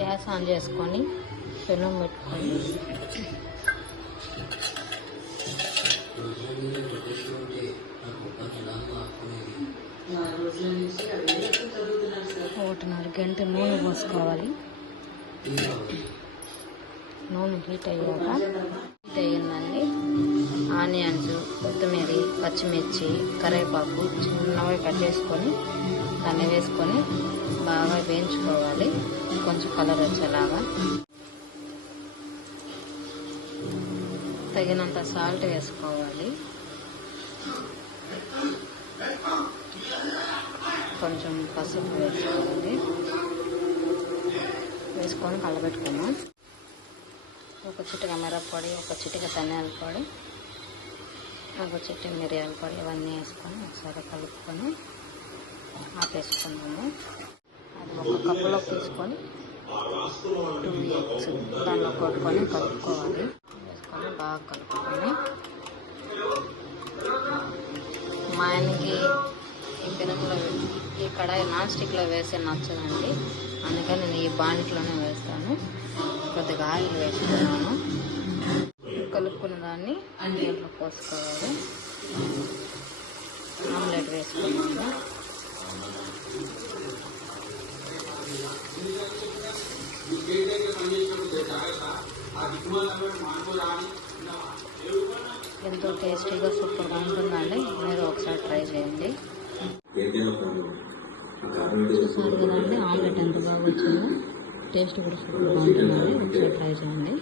Gas on చేసుకొని పెనం పెట్టుకొని ఒకటిన్నర గంట నూనె పోసుకోవాలి. నూనె హీట్ అయ్యిందండి. ఆనియన్స్, కొత్తిమీర, పచ్చిమిర్చి, కరివేపాకు చిన్నగా కట్ చేసుకొని దాన్ని వేసుకొని బాగా వేయించుకోవాలి. కొంచెం కలర్ వచ్చేలాగా తగినంత సాల్ట్ వేసుకోవాలి. కొంచెం పసుపు వేసుకోవాలి. వేసుకొని కలబెట్టుకున్నాం. ఒక చిటిక మిరప్పొడి, ఒక చిటిక ధనియాల పొడి, ఒక చిటిక మిరియాల పొడి ఇవన్నీ వేసుకొని ఒకసారి కలుపుకొని ఆపేసుకున్నాము. అది ఒక కప్పులో తీసుకొని 2 eggs దానిలో కొట్టుకొని కలుపుకోవాలి. వేసుకొని బాగా కలుపుకొని మా ఆయనకి ఈ పెరుగులో ఈ కడాయి నాన్ స్టిక్లో వేస్తే నచ్చదండి. అందుకని నేను ఈ బాండిట్లోనే వేస్తాను. కొద్దిగా ఆయిల్ వేసుకున్నాను. కలుపుకున్న దాన్ని దీంట్లో పోసుకోవాలి. ఆమ్లెట్ వేసుకున్నాను. ఎంతో టేస్టీగా సూపర్గా ఉంటుందండి. మీరు ఒకసారి ట్రై చేయండి. చూసారు కదండి ఆమ్లెట్ ఎంత బాగా వచ్చిందో. టేస్ట్ కూడా సూపర్గా ఉంటుందండి. ఒకసారి ట్రై చేయండి.